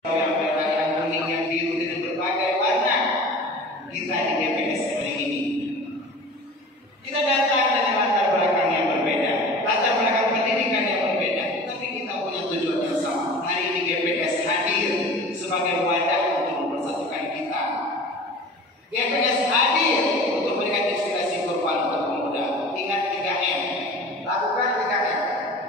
yang merah, yang kuning, yang biru dengan berbagai warna. Kita di GPS hari ini, kita datang dengan latar belakang yang berbeda, latar belakang pendidikan yang berbeda, tapi kita punya tujuan yang sama. Hari ini GPS hadir sebagai wadah untuk mempersatukan kita. GPS hadir untuk memberikan inspirasi kurban untuk pemuda. Ingat 3M, lakukan 3M.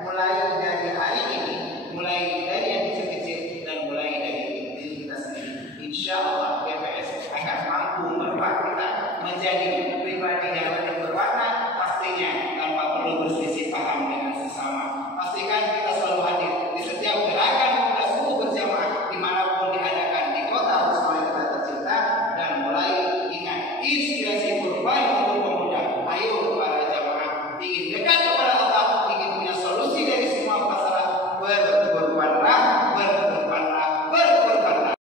Mulai dari hari ini, mulai dari yang kecil-kecil dan mulai dari diri kita sendiri. Insya Allah GPS akan mampu merubah kita menjadi pribadi yang lebih berwarna, pastinya tanpa perlu berselisih paham dengan sesama. Pastikan kita selalu hadir di setiap gerakan pemuda subuh berjamaah dimanapun diadakan di kota bersama kita tercinta. Dan mulai ingat inspirasi kurban untuk pemuda. Ayo para jamaah, ingin dekat kepada Allah, ingin punya solusi dari semua masalah, berkorbanlah, berkorbanlah, berkorbanlah.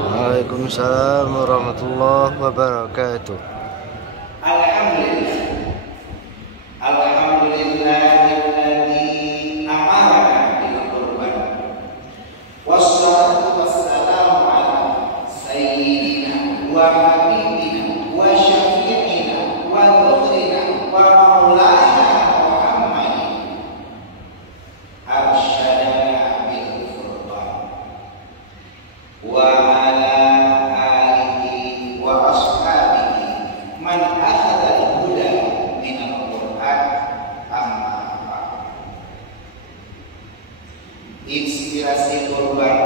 Waalaikumsalam warahmatullahi wabarakatuh. Alhamdulillah, alhamdulillahilladzi amarana bil qurban. Wassalatu wassalamu ala sayyidina wa habibina wa syafi'ina wa dhukrina wa maulana Muhammadin arsyadana bil qurban wa ala alihi wa ashabihi man akhadha al-huda min al-Qur'an. Amma ba'd. Inspirasi kurban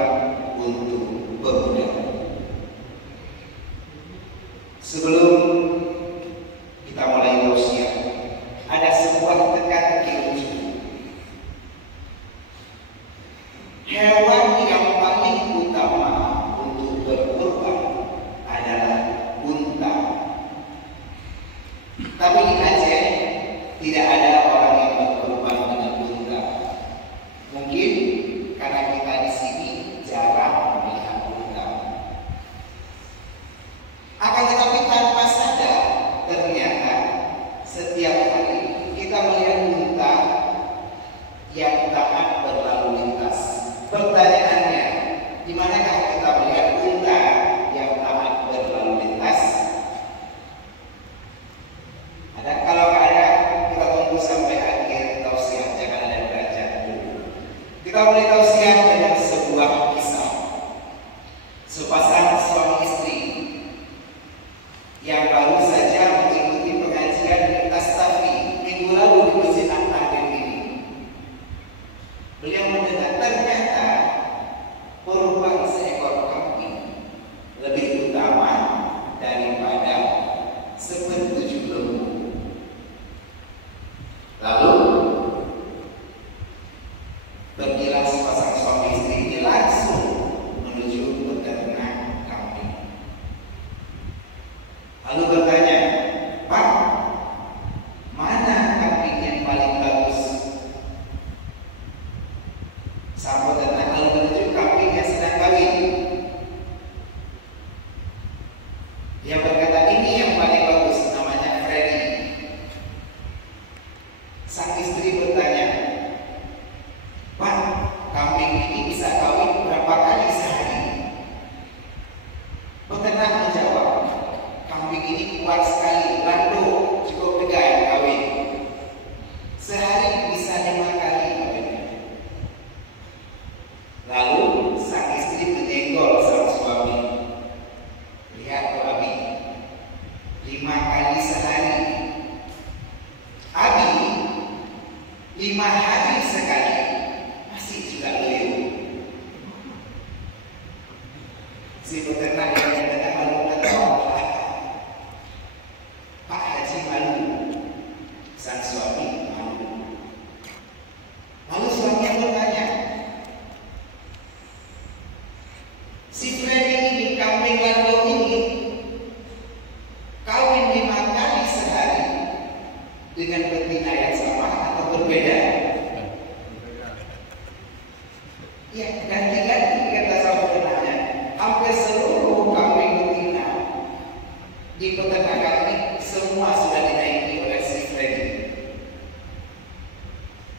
untuk pemuda. Sebelum kita mulai tausiah, ada sebuah teka-teki lucu. Hewan yang paling utama untuk berkurban adalah unta. Tapi di Aceh tidak ada orang yang berkurban dengan unta. Mungkin karena kita di sini jarang melihat unta. Akan tetapi tanpa sadar, ternyata setiap hari kita melihat unta yang taat berlalu lintas. Pertanyaannya, di manakah kita melihat unta yang taat berlalu lintas? Ada? Kalau ada, kita tunggu sampai akhir tausiah, jangan ada belajar dulu. Kita mulai tausiah dengan sebuah kisah. Sepasang suami istri yang baru saja mengikuti pengajian lintas tafi minggu lalu di Masjid Al-Tahrim ini. Beliau mendengar ternyata kurban seekor kambing lebih utama daripada sepertujuh lembu. Lalu pergilah sepasang suami istri ini langsung menuju peternak kambing. Lalu bertanya, "Pak, mana kambing yang paling bagus?" Sang peternak lalu menunjuk kambing yang sedang kawin. Dia berkata, "Ini yang paling bagus, namanya Freddy." Sang istri bertanya, "Pak, kambing ini bisa kawin berapa kali sehari?" Peternak menjawab, "Kambing ini kuat sekali, rando, cukup tegar kawin. Sehari bisa 5 kali kawinnya." Ya, ganti-ganti kata saudara. Hampir seluruh kambing betina di peternakan ini semua sudah dinaiki oleh si Freddy.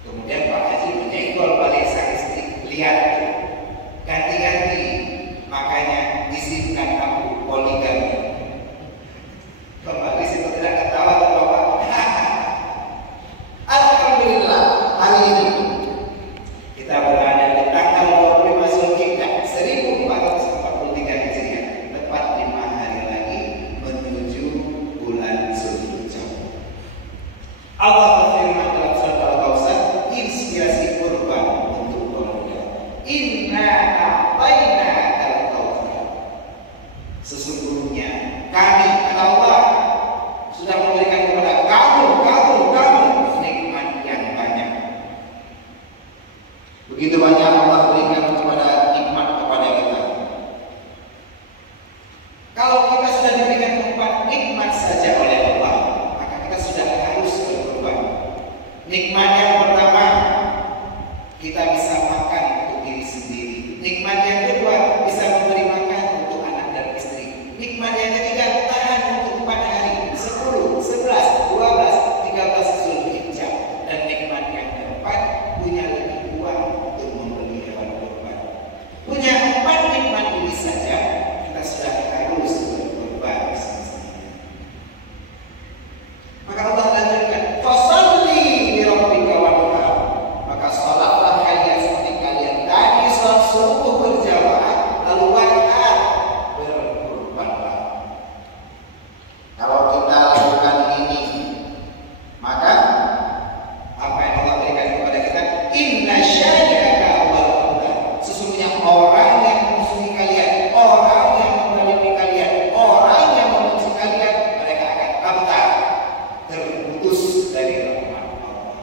Kemudian Pak Haji menyenggol balik sang istri, lihat ganti-ganti, makanya izinkan aku poligami. Kembali situ tidak ketawa terbawa. Alhamdulillah hari ini kita berada di tanggal 25 Zulhijjah 1443 Hijriah, tepat 5 hari lagi menuju bulan Zulhijjah. Allah berfirman dalam surat Al-Kautsar, inspirasi kurban untuk pemuda. Inna a'tayna al-kautsar. Sesungguhnya kami Allah sudah memberikan kepada kamu nikmat yang banyak. Begitu banyak Allah berikan kepada nikmat kepada kita. Kalau kita sudah diberikan nikmat saja oleh Allah, maka kita sudah harus berkorban. Nikmat yang pertama, kita bisa makan untuk diri sendiri. Nikmat yang kedua, bisa memberi makan untuk anak dan istri. Nikmat yang ketiga, tahan untuk 4 hari, 10, 11, 12, 13 Zulhijjah. Dan nikmat yang keempat, punya lebih uang untuk membeli hewan kurban. Punya 4 nikmat ini saja, kita sudah harus berkorban semestinya. Maka Allah lanjutkan, fasalli li rabbika wanhar. Maka salatlah kalian seperti kalian tadi salat subuh berjamaah, lalu wanhar, berkorbanlah. Kalau kita lakukan ini, maka apa yang Allah berikan kepada kita? Inna syani'aka huwal abtar. Sesungguhnya orang yang memusuhi kalian, orang yang menzalimi kalian, orang yang membenci kalian, mereka akan abtar, terputus dari rahmat Allah.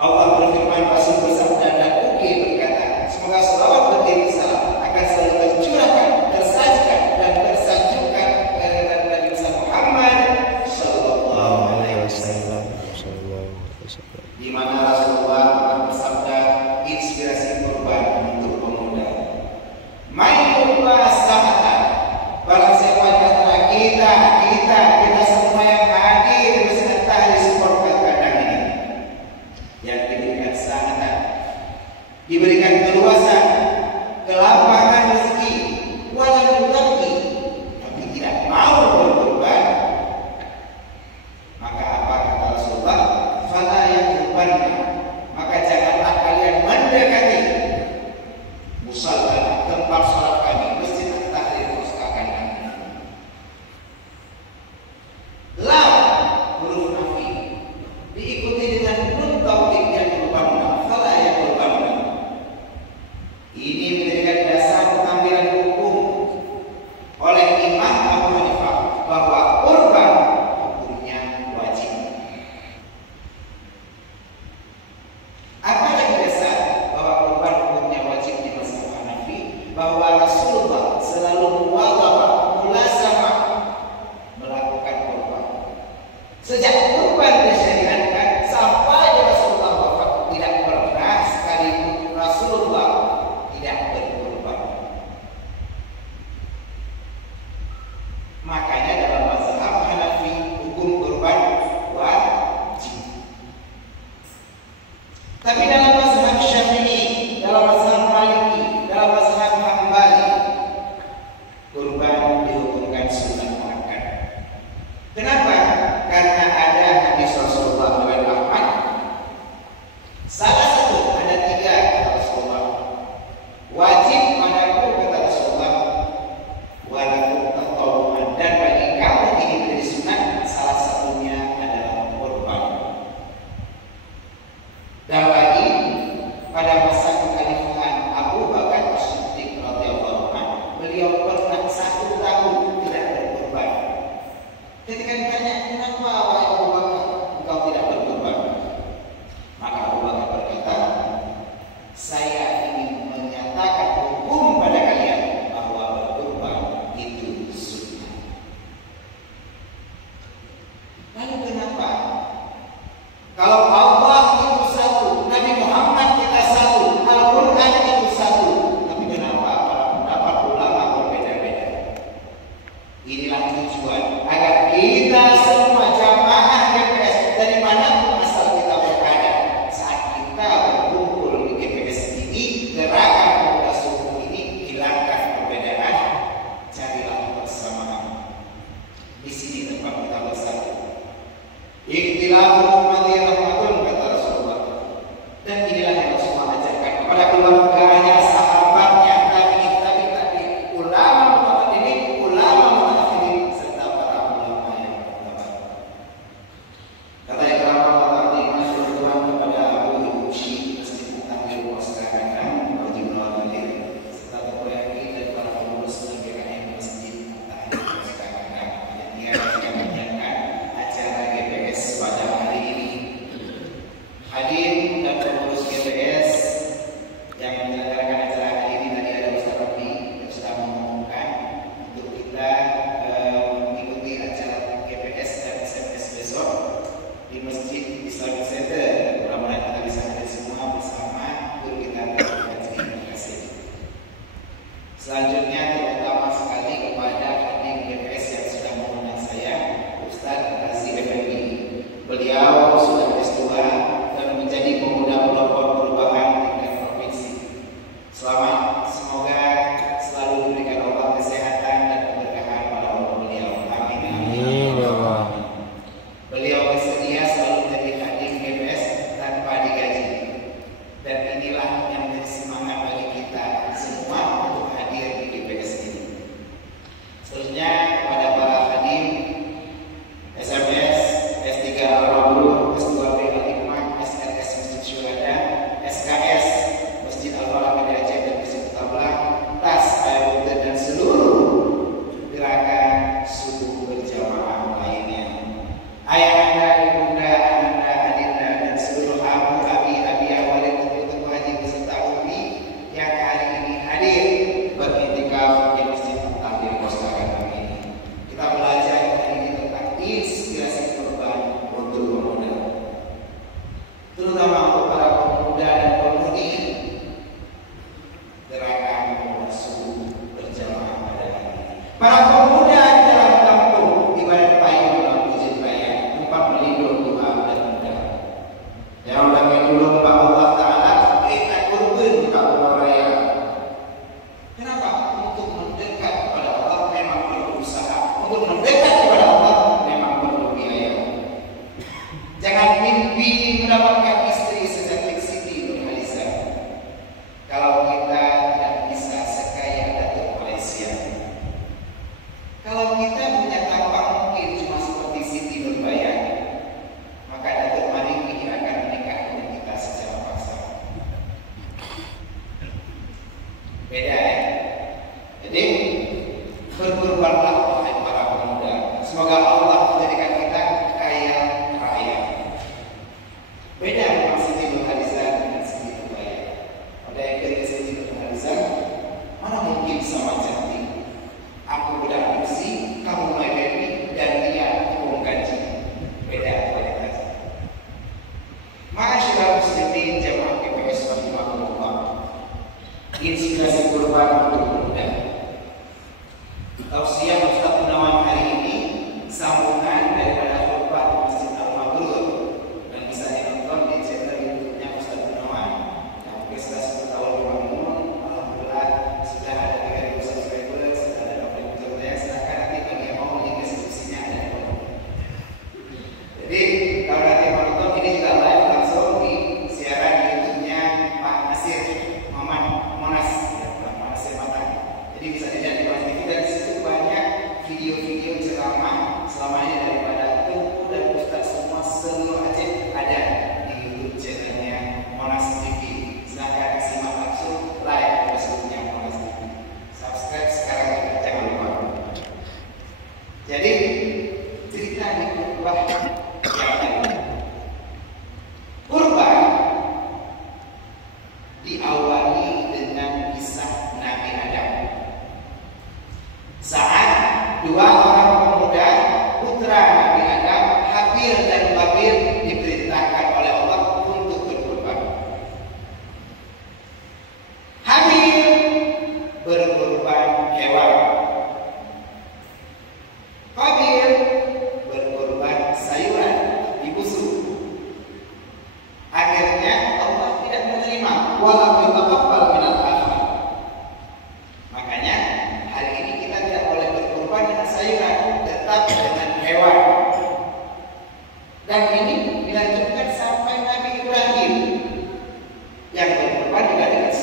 Allah berfirman pasal bersabda dan Uki berkata, semoga selawat berdiri salam akan selalu tercurahkan, tersajikan dan tersanjungkan kepada Nabi Muhammad sallallahu alaihi wasallam, di mana Rasulullah akan bersabda inspirasi kurban untuk pemuda. Mayyubah sa'atan, barang siapa di antara kita semua yang hadir beserta di supporter kadang ini, yang diberikan sa'atan, diberikan keluasan, kelapangan rezeki, walau yudaki, tapi tidak mau berkorban, maka apa kata Rasulullah? Fala yakurbanna, maka janganlah kalian mendekati musalla, tempat salat kami, Masjid At-Tahrir Mustakan. Lam huruf nafi diikuti dengan nun taukid yang kurbanna, fala yakurbanna. Ini menjadikan dasar pengambilan hukum oleh Imam Abu Hanifah bahwa kurban hukumnya wajib. Apa yang dasar bahwa kurban hukumnya wajib di mazhab Hanafi? Bahwa Rasulullah selalu muwadzabah, mulazamah melakukan kurban. Sejak kurban disyariatkan sampai Rasulullah wafat, tidak pernah sekalipun Rasulullah tidak berkurban. Makanya dalam mazhab Hanafi hukum kurban wajib. Tapi dalam mazhab Syafi'i, dalam mazhab Maliki, dalam mazhab Hambali, kurban dihukumkan sunat muakkad. Kenapa? Karena ada hadis Rasulullah riwayat Ahmad. Salah satu, ada 3 kata Rasulullah. Wajib padaku kata Rasulullah, walakum tatawu'an, dan bagi kamu ini menjadi sunat, salah satunya adalah kurban. Dan lagi pada masa kekhalifahan Abu Bakar As-Siddiq radhiyallahu anhu, beliau pernah 1 tahun tidak berkurban. Ketika ditanya, kenapa wahai Abu Bakar engkau tidak berkurban? Maka Abu Bakar berkata, saya ingin menyatakan hukum pada kalian bahwa berkurban itu sunnah. Lalu kenapa? Kalau Allah itu satu, Nabi Muhammad kita satu, Al-Quran kepada keluarganya, sahabatnya, tabi'in, ulama mutaqaddimin, serta para ulama yang pertama. Kata Ikram al-Qadimah berdoa kepada Abu Ushi Masjid Tanwir Oskarana Wajib Nawawi serta Ketua RI dan para pengurus dan GKM Masjid Tanwir Oskarana yang menjalankan acara GPS pada hari ini. Hadir dan pengurus GPS yang menyelenggarakan acara hari ini tadi ada Ustaz Robi yang sudah mengumumkan untuk kita mengikuti acara GPS dan SMS besok di Masjid Islamic Center. Mudah-mudahan kita bisa hadir semua bersama untuk kita berterima kasih. Selanjutnya terutama sekali kepada hadir GPS yang sudah mengundang saya, Ustaz Razi Effendi. Beliau sudah S2 dan menjadi pemuda pelopor perubahan tingkat provinsi. Selamat, semoga selalu diberikan Allah kesehatan dan keberkahan pada umur beliau. Amin. Amin ya Allah. Beliau bersedia selalu menjadi hadir GPS tanpa digaji. Dan inilah yang menjadi semangat bagi kita semua untuk hadir di GPS ini. Seterusnya kepada para hadir SMS, S3 Al-Rabu, S2 Al-Hikmah, SRS Masjid Syuhada, SKS Masjid Al-Falah Medan Aceh dan Masjid Tablah, TAS Air dan seluruh gerakan subuh berjamaah lainnya. Ayah anda, ibunda, ananda, adinda, dan seluruh abu, abi, abiyah, walid, tetu, haji beserta ubi yang hari ini hadir beriktikaf di Masjid Tanwir Oskarana ini. Kita belajar hari ini tentang inspirasi kurban untuk pemuda, terutama untuk para pemuda dan pemudi gerakan subuh berjamaah pada hari ini. Para pemuda di dalam kampung ibarat payung dalam izin raya, tempat melindung doa dan muda. Yang bagi dulu Pak Allah Ta'ala kita kurban kampung raya. Kenapa? Untuk mendekat kepada Allah memang perlu usaha. Untuk mendekat kepada Allah memang perlu biaya. Jangan mimpi mendapatkan istri secantik Siti Nurhaliza kalau kita tidak bisa sekaya Datuk Malaysia. Kalau kita punya tapak mungkin cuma seperti Siti Nurbaya, maka Datuk Maringgi akan menikah dengan kita secara paksa. Beda ya. Jadi berkorbanlah wahai para pemuda. Semoga Allah menjadikan kita kaya raya. Beda memang Siti Nurhaliza dengan Siti Nurbaya. Ada yang dari Siti Nurhaliza, mana mungkin sama cantik. Aku budak kursi, kamu my baby, dan dia ibu gaji. Beda kualitas. Ma'asyiral muslimin jamaah GPS rahimahullah. Inspirasi kurban untuk pemuda. Tausiah Ustaz Gunawan hari ini sambungan daripada khutbah di Masjid Al-Mabrur dan bisa ditonton di channel YouTube-nya Ustaz Gunawan. Yang mungkin sudah 10 tahun membangun, alhamdulillah sudah ada 3.000 subscriber, sudah ada 60 ya. Silakan nanti bagi yang mau link deskripsinya ada di bawah. Jadi kalau nanti mau nonton ini juga live langsung di siaran di YouTube-nya Pak Nasir Muhammad Monas, ya, Pak Nasir Mata. Jadi bisa dilihat di Monas TV dan di situ banyak video-video ceramah selama ini daripada Tengku dan Ustaz semua seluruh Aceh ada di YouTube channelnya Monas TV. Silahkan simak langsung live di Facebooknya Monas TV. Subscribe sekarang juga, jangan lupa. Jadi cerita di kurban yang tadi. Kurban diawali dengan kisah Nabi Adam. Saat dua orang pemuda putra Nabi Adam, Habil dan Qabil, diperintahkan oleh Allah untuk berkurban. Habil berkurban hewan, Qabil berkurban sayuran di busuk. Akhirnya Allah tidak menerima, walam yutaqabbal minal akhir. Makanya hari ini kita tidak boleh berkurban dengan sayuran, tetap dengan hewan. Dan ini dilanjutkan sampai Nabi Ibrahim yang berkorban juga dengan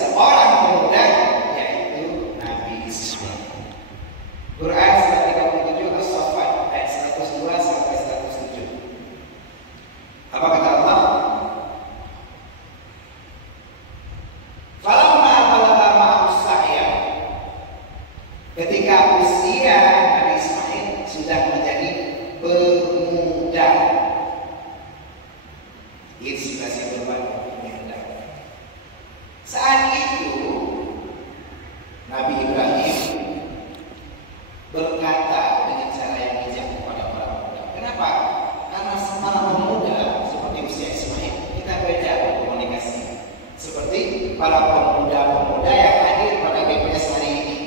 seperti para pemuda-pemuda yang hadir pada GPS hari ini.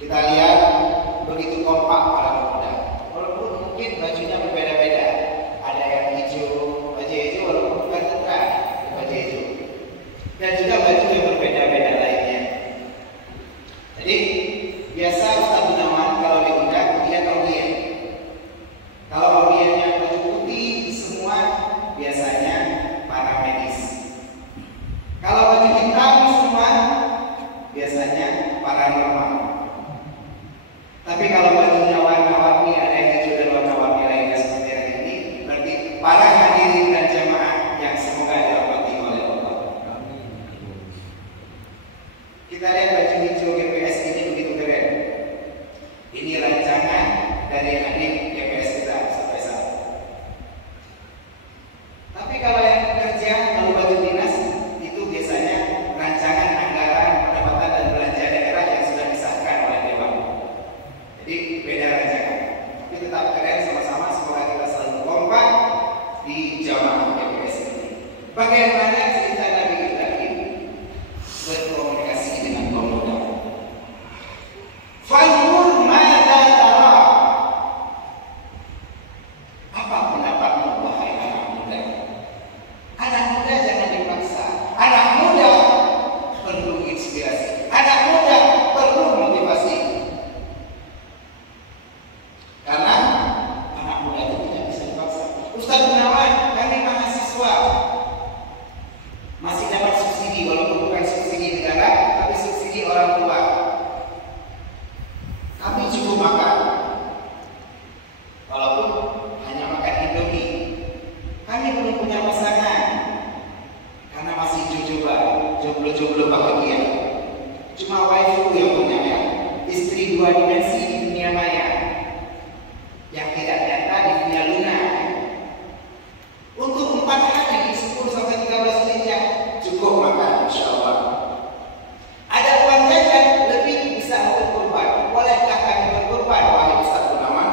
Kita lihat begitu kompak para pemuda. Walaupun mungkin bajunya berbeda-beda. Ada yang hijau, baju hijau walaupun bukan tentara, baju hijau. Dan juga baju yang berbeda-beda lainnya. Jadi biasa Ustaz Gunawan kalau diundang dia audien. Kalau audiennya baju putih semua biasanya para medis. Kalau baju hitam semua biasanya paranormal. Tapi kalau bajunya warna-warni ada yang hijau dan warna-warni lainnya seperti yang ini, berarti para hadirin dan jamaah yang semoga dirahmati oleh Allah. Kita lihat baju hijau GPS ini begitu keren. Ini rancangan dari adik GPS kita sampai saat. Tapi kalau yang kerja lalu baju dinas itu biasanya rancangan anggaran pendapatan dan belanja daerah yang sudah disahkan oleh Dewan. Jadi beda rancangan. Tapi tetap keren sama-sama. Semoga kita selalu kompak di jamaah GPS ini. Bagaimana cerita Nabi Ibrahim berkomunikasi dengan pemuda? Fanzur mada tara. Apa pendapatmu wahai anak muda? Anak muda jangan dipaksa. Anak muda perlu inspirasi. Anak muda perlu motivasi. Karena anak muda itu tidak bisa dipaksa. Ustaz Gunawan, kami mahasiswa masih dapat subsidi walaupun bukan subsidi negara, tapi subsidi orang tua. Kami cukup makan, walaupun hanya makan Indomie. Kami belum punya pasangan karena masih jomblo bahagia. Cuma waifu yang punya ya, istri dua dimensi di dunia maya yang tidak nyata di dunia lunar. Untuk 4 hari 10 sampai 13 Hijjah cukup makan insyaallah. Ada uang jajan lebih bisa untuk kurban. Bolehkah kami berkurban wahai Ustaz Gunawan?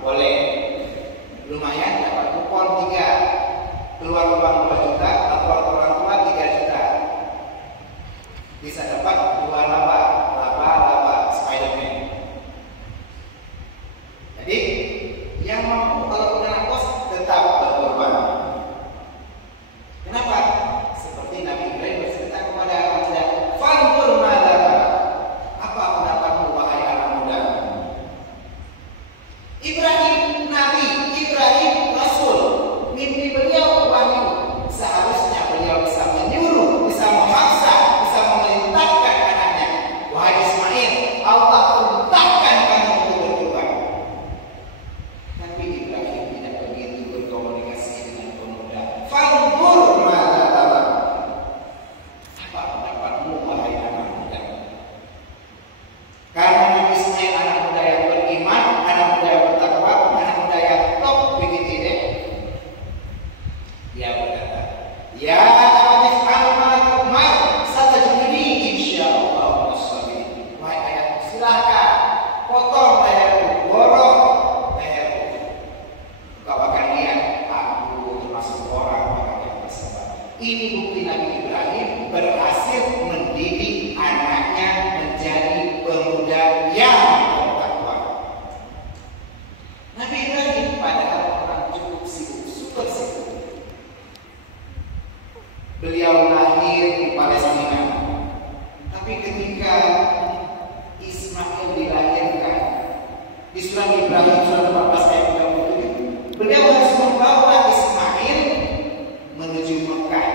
Boleh. Lumayan dapat kupon 3. Keluar uang 2 juta, lapor orang tua 3 juta. Bisa dapat 2 laba Spiderman. Jadi yang mampu kalau punya kos tetap berkorban. Kenapa? Seperti Nabi Ibrahim bercerita kepada anak muda, "Fanzur mada tara." Apa pendapatmu wahai anak muda? Ibrahim Nabi, Ibrahim Rasul, mimpi beliau wahyu. Seharusnya beliau bisa menyuruh, bisa memaksa, bisa memerintahkan anaknya. Wahai Ismail, Allah perintahkan kamu untuk berkorban. Tapi Ibrahim tidak begitu berkomunikasi dengan pemuda. Fanzur mada tara. Apa pendapatmu wahai anak muda? Karena Nabi Ismail anak muda yang beriman, anak muda yang bertakwa, anak muda yang top begitu deh. Dia berkata, "Ya abadi fa'al ma tu'mar, satajiduni insyaallah as-sabirin." Wahai ayahku, silakan potong leherku, borong leherku. Kau akan lihat aku termasuk orang yang bersabar. Ini bukti Nabi Ibrahim berhasil mendidik anaknya menjadi pemuda yang bertakwa. Nabi Ibrahim padahal orang cukup sibuk, super sibuk. Beliau lahir di Palestina. Tapi ketika Ismail dilahirkan di surat Ibrahim surat 14 ayat 37, beliau harus membawa Ismail menuju Mekah.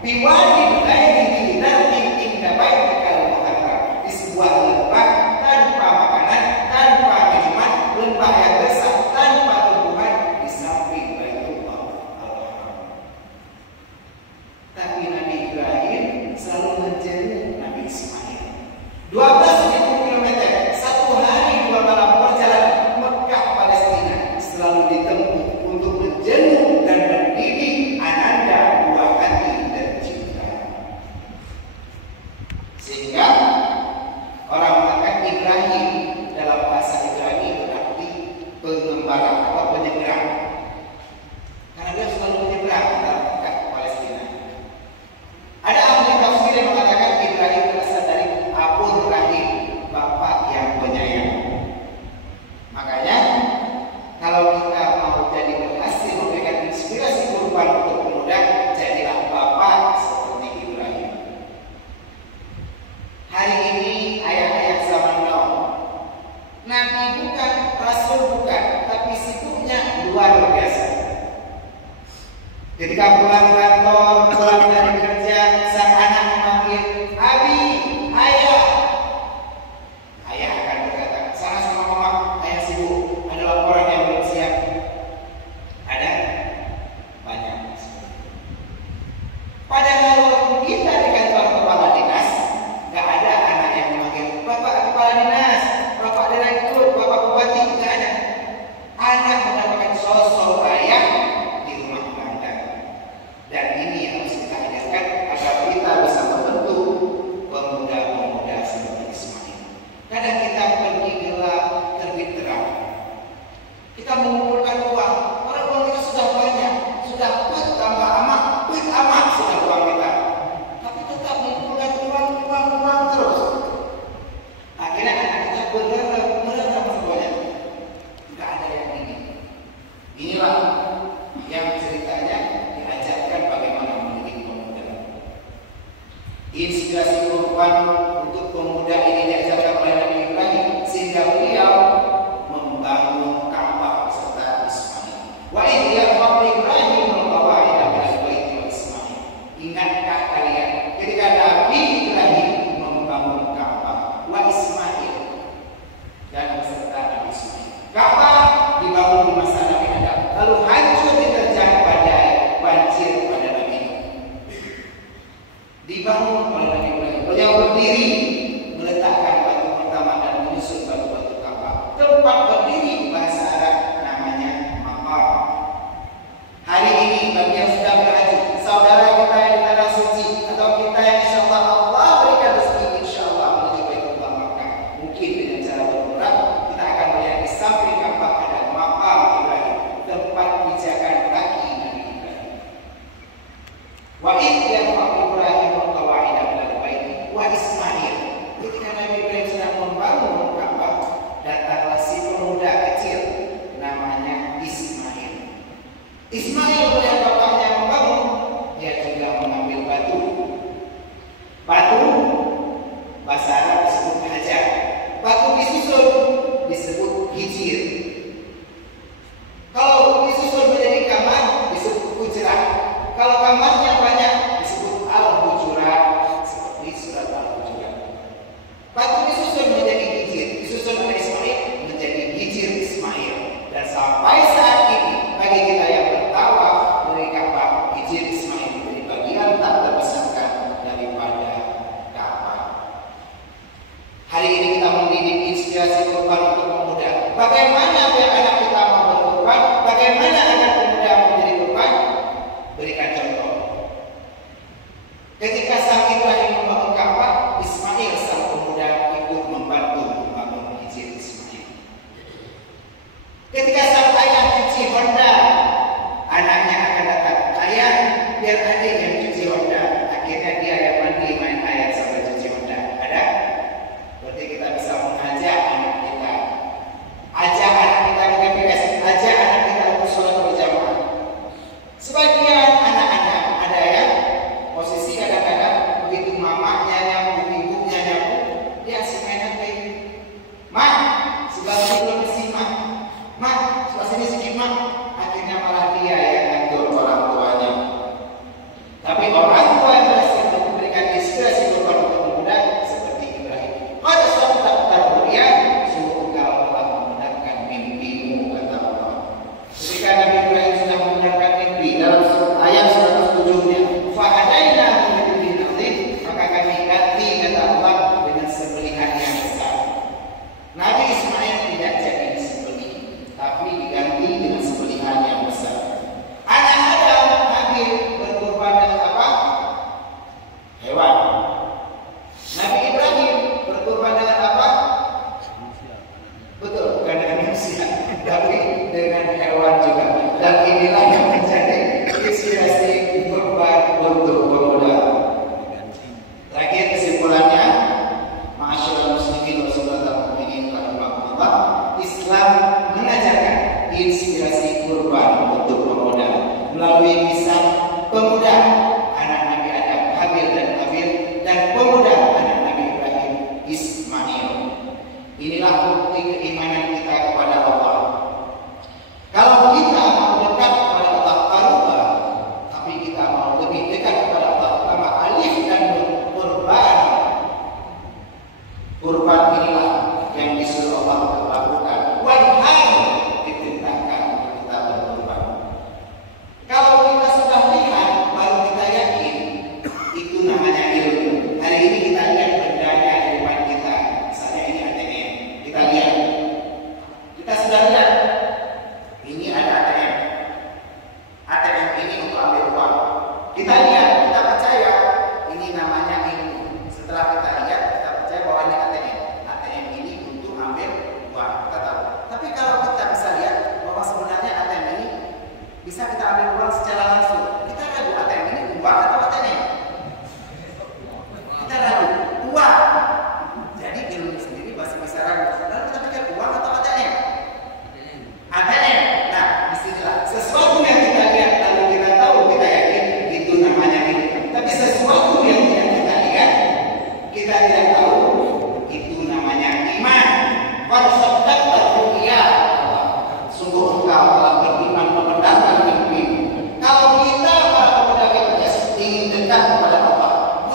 Biwadi ghairi dzar'in inda baitikal muharram, di sebuah lembah tanpa makanan, tanpa minuman, lembah yang gersang, tanpa tumbuhan di samping Baitullah Al-Haram. Tapi Nabi Ibrahim selalu menjadi Nabi Ismail. 12.000 km, 1 hari 2 malam perjalanan Mekah Palestina. inspirasi kurban untuk pemuda ini diajarkan oleh Nabi Ibrahim sehingga beliau membangun Ka'bah beserta Ismail. Wa idh yarfa'u Ibrahim al-qawa'ida minal baiti wa Ismail. Ingatkah kalian ketika Nabi Ibrahim membangun Ka'bah wa Ismail dan beserta Nabi Ismail. Ka'bah dibangun di masa Nabi Adam, lalu hancur diterjang badai banjir pada Nabi Nuh. Dibangun oleh Nabi Ibrahim. Beliau berdiri meletakkan batu pertama dan menyusun batu-batu Ka'bah. Tempat berdiri bahasa Arab namanya maqam. Hari ini bagi yang sudah berhaji, saudara kita yang di tanah suci atau kita yang insyaallah Allah berikan rezeki insyaallah menuju Baitullah Makkah, mungkin dengan cara berumrah, kita akan melihat di samping Ka'bah ada maqam Ibrahim, tempat pijakan kaki Nabi Ibrahim. Wa idh yarfa'u Ibrahim al-qawa'ida minal baiti wa Ismail.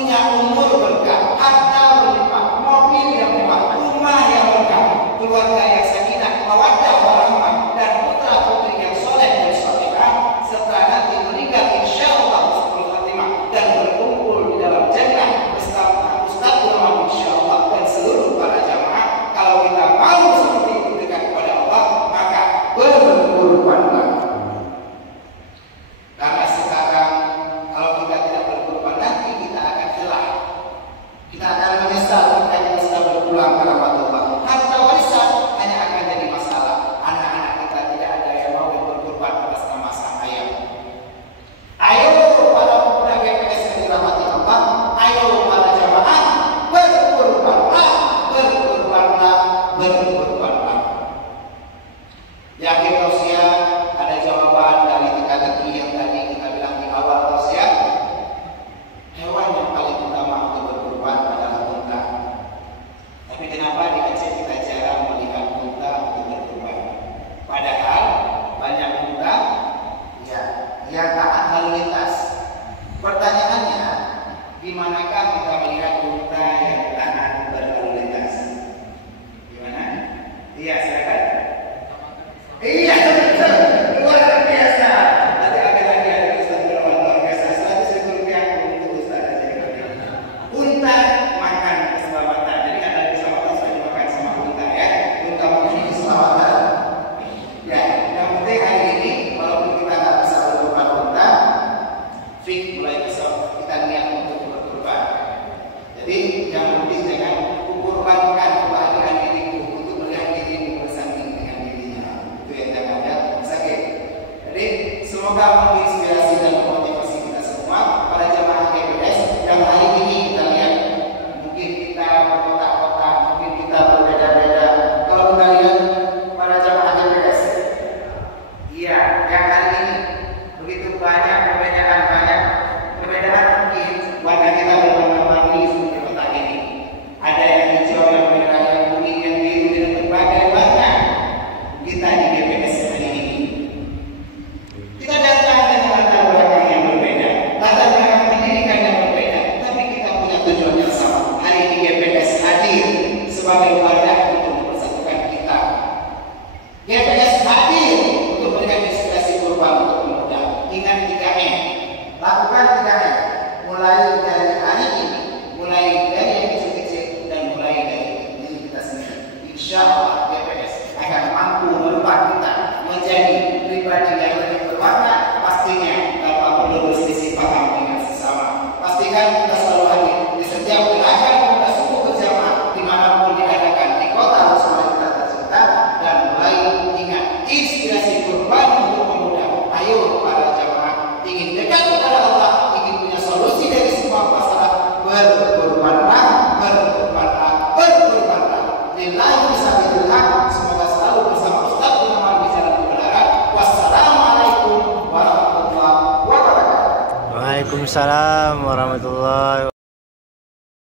punya umur berkah, harta berlimpah, mobil yang mewah, rumah yang berkah, keluarga yang sakinah, mawaddah warahmah, dan putra putri yang soleh dan solehah, serta nanti meninggal insyaallah husnul khatimah dan berkumpul di dalam jannah bersama Ustaz Muhammad insyaallah dan seluruh para jamaah. Kalau kita mau seperti itu dekat kepada Allah, maka berkorbanlah. Karena sekarang kalau kita tidak berkorban, nanti kita akan telah, kita akan menyesal ketika kita sudah berpulang ke rahmatullah. Harta warisan hanya akan jadi masalah. Anak-anak kita tidak ada yang mau berkorban atas nama sang ayah. Ayo para pemuda GPS yang dirahmati Allah, ayo para jamaah, berkorbanlah, berkorbanlah, berkorbanlah. Yakin tausiah ada jawaban dari teka-teki yang tadi kita bilang di awal tausiah. Hewan yang paling utama untuk berkorban adalah unta. Tapi kenapa di Aceh kita jarang melihat unta untuk berkorban? Padahal banyak unta ya yang taat lalu lintas. Pertanyaannya, di manakah kita melihat unta yang taat berlalu lintas? Gimana? Iya, silakan. Iya, betul. Luar biasa. Nanti akan lagi ada Ustaz luar biasa. 100 ribu rupiah untuk Ustaz aja. Unta makan keselamatan. Jadi kan ada keselamatan saya dimakan sama unta ya. Unta makan keselamatan. Ya, yang penting hari ini walaupun kita nggak bisa berkorban unta, fik mulai besok kita niat untuk berkorban. Jadi jangan lupa jangan kurbankan kebahagiaan dirimu untuk melihat dirimu bersanding dengan dirinya. Itu yang jangan ada sakit. Jadi semoga menginspirasi dan memotivasi kita semua para jamaah GPS yang hari ini kita lihat mungkin kita berkotak-kotak, mungkin kita berbeda-beda. Kalau kita lihat para jamaah GPS, iya, yang hari ini begitu banyak perbedaan mungkin warna kita berwarna-warni seperti kotak ini. Ada yang hijau, yang merah, yang kuning, yang biru dan berbagai warna. Kita di GPS hari ini. Kita datang dengan latar belakang yang berbeda, latar belakang pendidikan yang berbeda, tapi kita punya tujuan yang sama. Hari ini GPS hadir sebagai wadah untuk mempersatukan kita. GPS hadir untuk memberikan inspirasi kurban untuk pemuda. Ingat 3M, lakukan 3M. Mulai dari hari ini, mulai dari yang kecil-kecil dan mulai dari diri kita sendiri. Insya Allah GPS akan mampu merubah kita menjadi pribadi yang lebih berwarna. Pastinya tanpa perlu berselisih paham dengan sesama. Pastikan kita selalu hadir di setiap gerakan pemuda suku berjamaah dimanapun diadakan di kota Rasulullah kita tercinta, dan mulai ingat inspirasi kurban untuk pemuda. Ayo para jamaah ingin dekat kepada Allah, ingin punya solusi dari semua masalah, berkorbanlah, berkorbanlah, berkorbanlah. Lillahi fisabilillah. Semoga selalu bersama Ustaz Muhammad di jalan kebenaran. Wassalamualaikum warahmatullahi wabarakatuh. Waalaikumsalam warahmatullahi